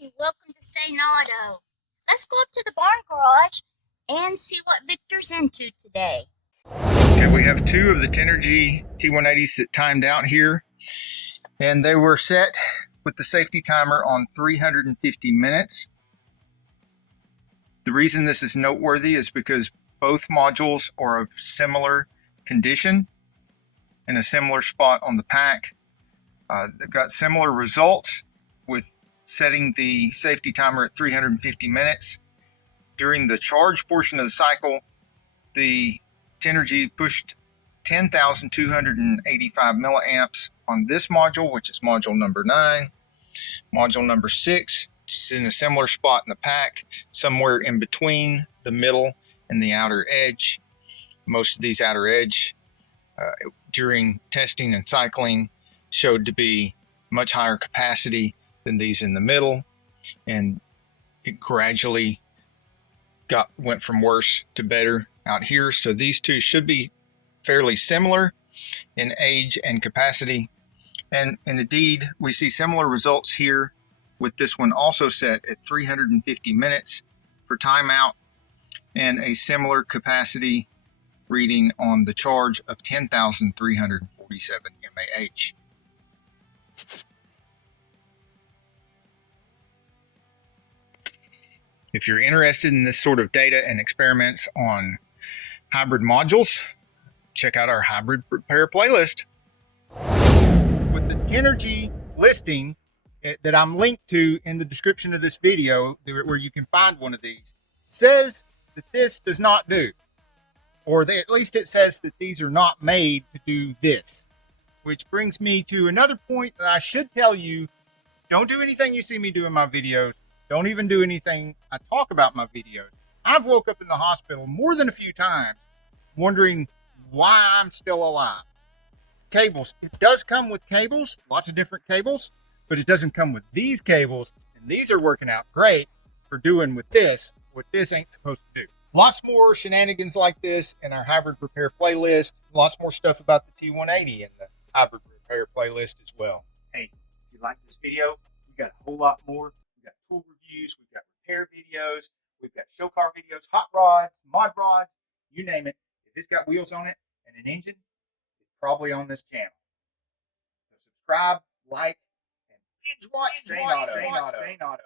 Hey, welcome to Say Auto. Let's go up to the barn garage and see what Victor's into today. Okay, we have two of the Tenergy T180s that timed out here, and they were set with the safety timer on 350 minutes. The reason this is noteworthy is because both modules are of similar condition in a similar spot on the pack. They've got similar results with setting the safety timer at 350 minutes. During the charge portion of the cycle, the Tenergy pushed 10,285 milliamps on this module, which is module number 9. Module number 6, which is in a similar spot in the pack, somewhere in between the middle and the outer edge. Most of these outer edge during testing and cycling showed to be much higher capacity than these in the middle, and it gradually went from worse to better out here. So these two should be fairly similar in age and capacity, and indeed we see similar results here with this one also set at 350 minutes for timeout and a similar capacity reading on the charge of 10,347 mAh. If you're interested in this sort of data and experiments on hybrid modules, check out our hybrid repair playlist. With the Tenergy listing that I'm linked to in the description of this video, where you can find one of these, says that this does not do, or at least it says that these are not made to do this. Which brings me to another point that I should tell you: don't do anything you see me do in my videos. Don't even do anything I talk about in my videos. I've woke up in the hospital more than a few times wondering why I'm still alive. Cables. It does come with cables, lots of different cables, but it doesn't come with these cables, and these are working out great for doing with this what this ain't supposed to do. Lots more shenanigans like this in our hybrid repair playlist. Lots more stuff about the T180 in the hybrid repair playlist as well. Hey, if you like this video, we got a whole lot more. We've got tool reviews, we've got repair videos, we've got show car videos, hot rods, mod rods, you name it. If it's got wheels on it and an engine, it's probably on this channel. So subscribe, like, and binge watch Sane Auto.